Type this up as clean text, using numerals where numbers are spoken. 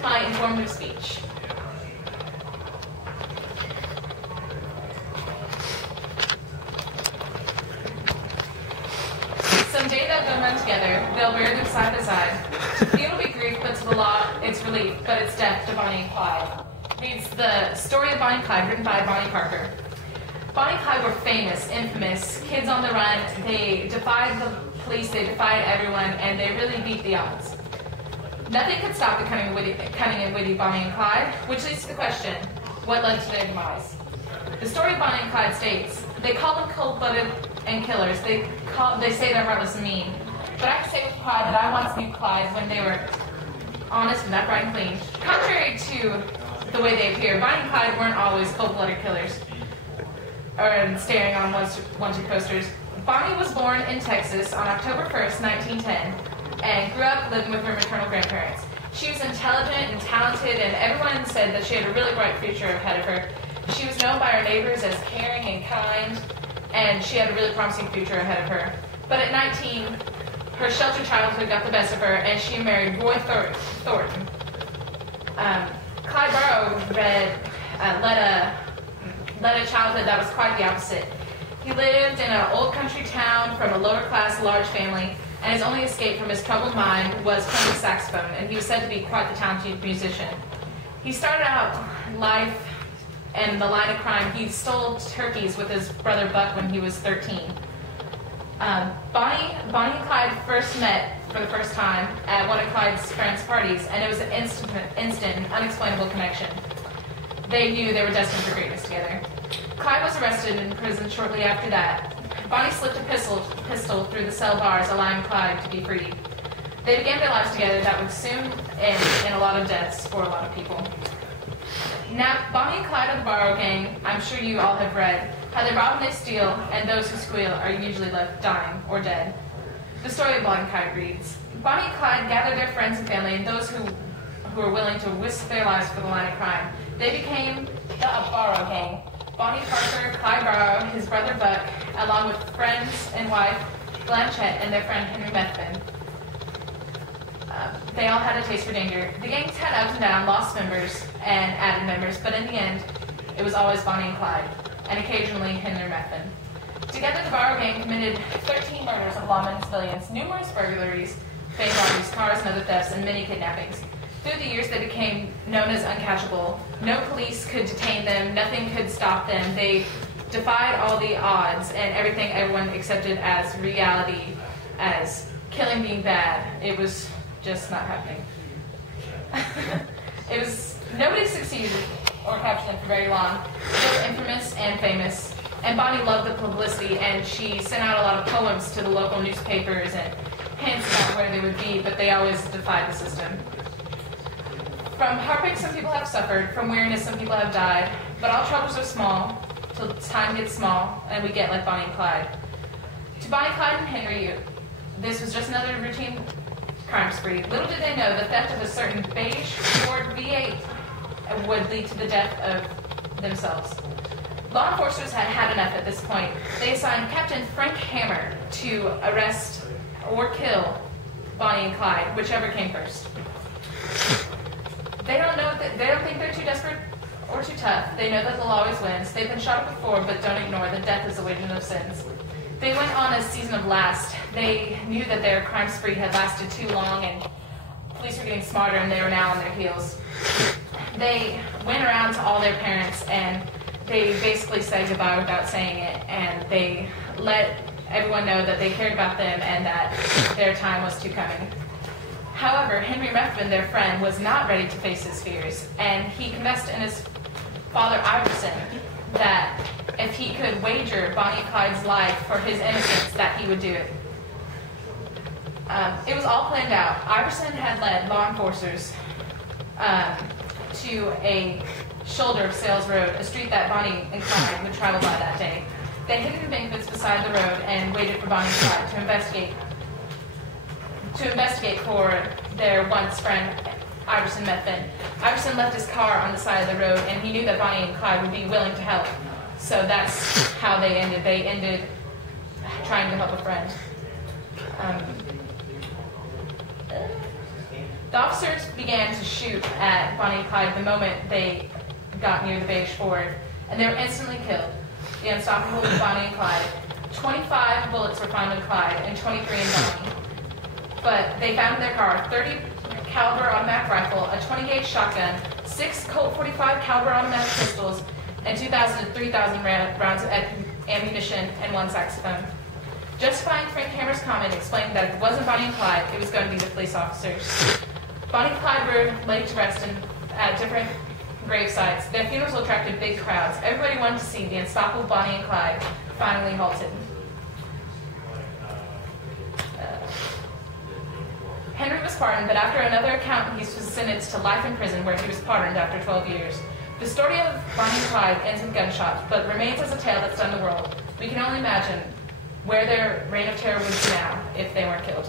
to my informative speech. Someday they'll go run together, they'll bear them side by side. It'll be grief, but to the law, it's relief, but it's death to Bonnie and Clyde. Reads The Story of Bonnie and Clyde, written by Bonnie Parker. Bonnie and Clyde were famous, infamous, kids on the run. They defied the police, they defied everyone, and they really beat the odds. Nothing could stop the cunning and witty Bonnie and Clyde, which leads to the question, what led to their demise? The story of Bonnie and Clyde states, they call them cold-blooded and killers. They say they're heartless and mean. But I can say with pride that I once knew Clyde when they were honest and upright and clean. Contrary to the way they appear, Bonnie and Clyde weren't always cold-blooded killers or staring on one-two posters. Bonnie was born in Texas on October 1st, 1910, and grew up living with her maternal grandparents. She was intelligent and talented, and everyone said that she had a really bright future ahead of her. She was known by her neighbors as caring and kind, and she had a really promising future ahead of her. But at 19, her sheltered childhood got the best of her, and she married Roy Thornton. Clyde Barrow led a childhood that was quite the opposite. He lived in an old country town from a lower-class, large family, and his only escape from his troubled mind was playing the saxophone, and he was said to be quite the talented musician. He started out life in the line of crime. He stole turkeys with his brother Buck when he was 13. Bonnie and Clyde first met for the first time at one of Clyde's friends' parties, and it was an instant, unexplainable connection. They knew they were destined for greatness together. Clyde was arrested and in prison shortly after that. Bonnie slipped a pistol through the cell bars, allowing Clyde to be freed. They began their lives together that would soon end in a lot of deaths for a lot of people. Now, Bonnie and Clyde of the Barrow Gang, I'm sure you all have read, how they rob and they steal, and those who squeal are usually left dying or dead. The story of Bonnie and Clyde reads, Bonnie and Clyde gathered their friends and family and those who were willing to risk their lives for the line of crime. They became the Barrow Gang. Bonnie Parker, Clyde Barrow, his brother Buck, along with friends and wife Blanchette and their friend Henry Methvin. They all had a taste for danger. The gangs had ups and downs, lost members and added members, but in the end, it was always Bonnie and Clyde, and occasionally Henry Methvin. Together, the Barrow Gang committed 13 murders of lawmen and civilians, numerous burglaries, bank robberies, cars and other thefts, and many kidnappings. Through the years, they became known as uncatchable. No police could detain them. Nothing could stop them. They defied all the odds and everything everyone accepted as reality, as killing being bad. It was just not happening. Nobody succeeded or captured them for very long. They were infamous and famous. And Bonnie loved the publicity, and she sent out a lot of poems to the local newspapers and hints about where they would be, but they always defied the system. From heartbreak, some people have suffered. From weariness, some people have died. But all troubles are small, till time gets small, and we get like Bonnie and Clyde. To Bonnie, Clyde, and Henry, this was just another routine crime spree. Little did they know the theft of a certain beige Ford V8 would lead to the death of themselves. Law enforcers had had enough at this point. They assigned Captain Frank Hammer to arrest or kill Bonnie and Clyde, whichever came first. They don't think they're too desperate or too tough. They know that the law always wins. They've been shot up before, but don't ignore that death is the wages of sins. They went on a season of last. They knew that their crime spree had lasted too long, and police were getting smarter, and they were now on their heels. They went around to all their parents, and they basically said goodbye without saying it, and they let everyone know that they cared about them and that their time was too coming. However, Henry Methvin, their friend, was not ready to face his fears, and he confessed in his father Iverson that if he could wager Bonnie and Clyde's life for his innocence, that he would do it. It was all planned out. Iverson had led law enforcers to a shoulder of Sales Road, a street that Bonnie and Clyde would travel by that day. They hid in embankments beside the road and waited for Bonnie and Clyde to investigate for their once friend, Iverson Methvin. Iverson left his car on the side of the road, and he knew that Bonnie and Clyde would be willing to help. So that's how they ended. They ended trying to help a friend. The officers began to shoot at Bonnie and Clyde the moment they got near the beige Ford, and they were instantly killed. The unstoppable Bonnie and Clyde. 25 bullets were found in Clyde and 23 in Bonnie. But they found in their car 30 caliber automatic rifle, a 20-gauge shotgun, 6 Colt 45 caliber automatic pistols, and 2,000 to 3,000 rounds of ammunition and 1 saxophone. Justifying Frank Hammer's comment, explaining that if it wasn't Bonnie and Clyde, it was going to be the police officers. Bonnie and Clyde were laid to rest at different grave sites. Their funerals attracted big crowds. Everybody wanted to see the unstoppable Bonnie and Clyde finally halted. Henry was pardoned, but after another account, he was sentenced to life in prison, where he was pardoned after 12 years. The story of Bonnie and Clyde ends with gunshots, but remains as a tale that stunned the world. We can only imagine where their reign of terror would be now if they weren't killed.